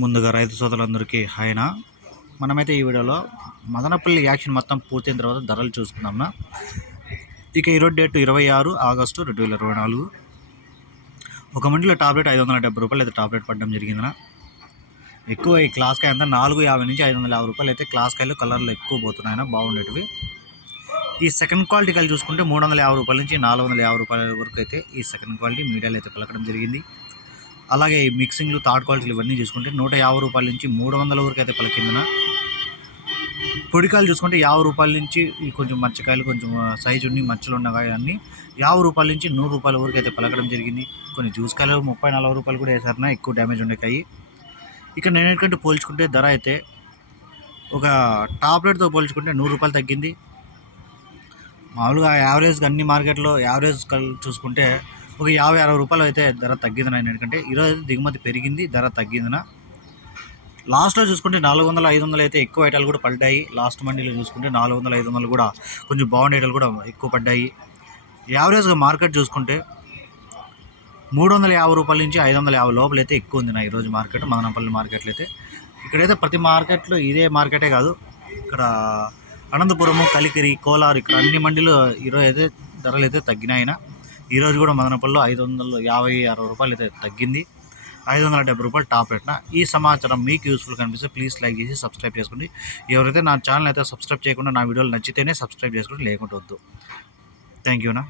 ముందుగా రైతు సోదరులందరికీ ఆయన మనమైతే ఈ వీడియోలో మదనపల్లి యాక్షన్ మొత్తం పూర్తయిన తర్వాత ధరలు చూసుకుందాంనా ఇక ఈరోజు డేట్ ఇరవై ఆరు ఆగస్టు రెండు వేల ఇరవై నాలుగు. ఒక మండిలో టాబ్లెట్ ఐదు వందల డెబ్బై రూపాయలు అయితే టాబ్లెట్ పడడం జరిగిందినా. ఎక్కువ ఈ క్లాస్ కాయ అంతా నాలుగు యాభై నుంచి ఐదు వందల యాభై రూపాయలు అయితే క్లాస్ కాయలు కలర్లు ఎక్కువ పోతున్నాయన బాగుండేటివి. ఈ సెకండ్ క్వాలిటీ కలిసి చూసుకుంటే మూడు వందల యాభై రూపాయల నుంచి నాలుగు వందల యాభై రూపాయల వరకు అయితే ఈ సెకండ్ క్వాలిటీ మీడియాలో అయితే పలకడం జరిగింది. అలాగే ఈ మిక్సింగ్లు థర్డ్ క్వాలిటీలు ఇవన్నీ చూసుకుంటే నూట యాభై రూపాయల నుంచి మూడు వందల వరకు అయితే పలికిందిన పొడికాయలు చూసుకుంటే యాభై రూపాయల నుంచి కొంచెం మచ్చకాయలు కొంచెం సైజు ఉండి మచ్చలు ఉన్న అన్నీ యాభై రూపాయల నుంచి నూరు రూపాయల వరకు అయితే పలకడం జరిగింది. కొన్ని జ్యూస్ కాయలు ముప్పై నలభై రూపాయలు కూడా వేసారన ఎక్కువ డ్యామేజ్ ఉండేకాయి. ఇక్కడ ఇక నేను ఎందుకంటే పోల్చుకుంటే ధర అయితే ఒక టాబ్లెట్తో పోల్చుకుంటే నూరు రూపాయలు తగ్గింది. మామూలుగా యావరేజ్గా అన్ని మార్కెట్లో యావరేజ్ కల్ చూసుకుంటే ఒక యాభై అరవై రూపాయలు అయితే ధర తగ్గింది నేను ఎందుకంటే ఈరోజు దిగుమతి పెరిగింది ధర తగ్గిందిన. లాస్ట్లో చూసుకుంటే నాలుగు వందల ఐదు వందలు అయితే ఎక్కువ ఐటాలు కూడా పడ్డాయి. లాస్ట్ మండీలో చూసుకుంటే నాలుగు వందల ఐదు వందలు కూడా కొంచెం బాగుండే ఐటాలు కూడా ఎక్కువ పడ్డాయి. యావరేజ్గా మార్కెట్ చూసుకుంటే మూడు వందల యాభై రూపాయల నుంచి ఐదు వందల యాభై లోపల అయితే ఎక్కువ ఉంది నా ఈరోజు మార్కెట్ మదనపల్లి మార్కెట్లో అయితే. ఇక్కడైతే ప్రతి మార్కెట్లో ఇదే మార్కెటే కాదు ఇక్కడ అనంతపురము కలికిరి కోలార్ ఇక్కడ అన్ని మండీలు ఈరోజు అయితే ధరలు అయితే తగ్గినాయినా. ఈరోజు కూడా మదనపల్లిలో ఐదు వందలు యాభై అరవై రూపాయలు అయితే తగ్గింది. ఐదు వందల డెబ్బై రూపాయలు టాప్ రేట్న. ఈ సమాచారం మీకు యూస్ఫుల్ కనిపిస్తే ప్లీజ్ లైక్ చేసి సబ్స్క్రైబ్ చేసుకోండి. ఎవరైతే నా ఛానల్ అయితే సబ్స్క్రైబ్ చేయకుండా నా వీడియోలు నచ్చితేనే సబ్స్క్రైబ్ చేసుకోండి లేకుండా వద్దు. థ్యాంక్ యూనా